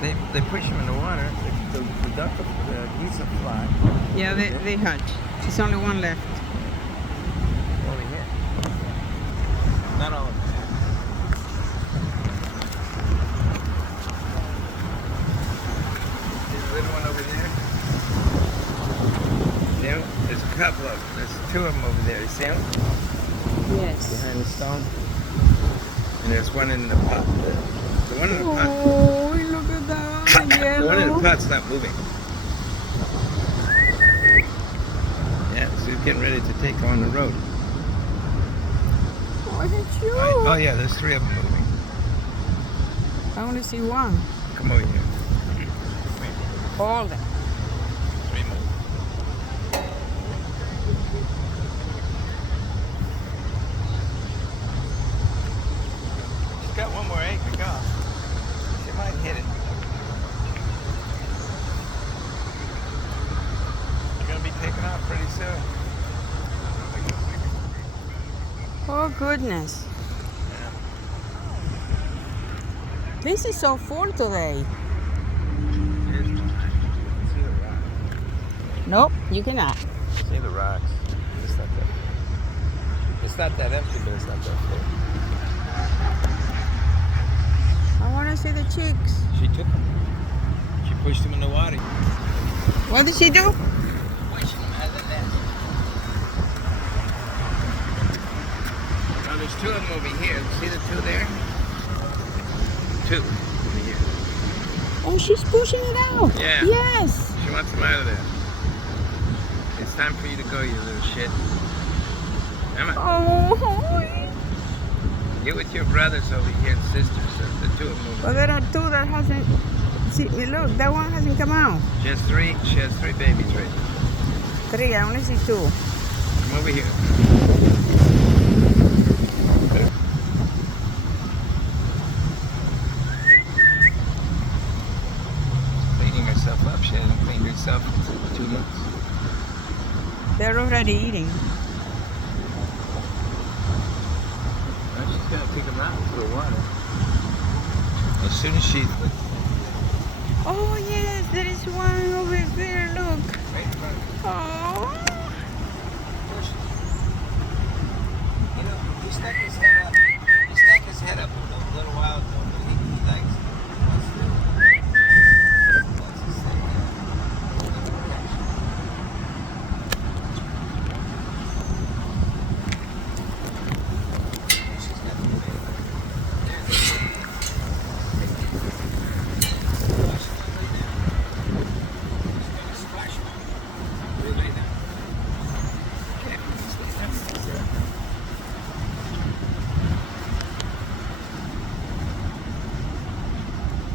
They push them in the water. The geese will fly. Yeah, they hatch. There's only one left. Over here. Not all of them. There's a little one over there. Yeah, there's a couple of them. There's two of them over there. You see them? Yes. Behind the stone. And there's one in the pot. The one in the pot. Oh, look at that. The one in the Yellow. pot's not moving. Yeah, so he's getting ready to take on the road. Oh, is it you? Oh yeah, there's three of them moving. I only see one. Come over here. All them. Three moving. She's got one more egg to go. She might hit it. You're gonna be taking off pretty soon. Oh, goodness. This is so full today. Here's one. See the rock. Nope, you cannot. See the rocks. It's not that empty, but it's not that full. I want to see the chicks. She took them. She pushed them in the water. What did she do? Pushing them out of the nest. Now there's two of them over here. See the two there? Two over here. Oh, she's pushing it out. Yeah. Yes. She wants them out of there. It's time for you to go, you little shit. Come on. Oh. Get with your brothers over here and sisters. The two of them over Well, there are two that hasn't. See, look, that one hasn't come out. She has three. She has three babies right here. Three, I only see two. Come over here. Cleaning herself up. She hasn't cleaned herself in 2 months. They're already eating. Well, she's gonna take them out into the water. As soon as she... Oh, yes, there is one over there. Look. Right in front of her. Oh. Push. You know, you stuck this head out.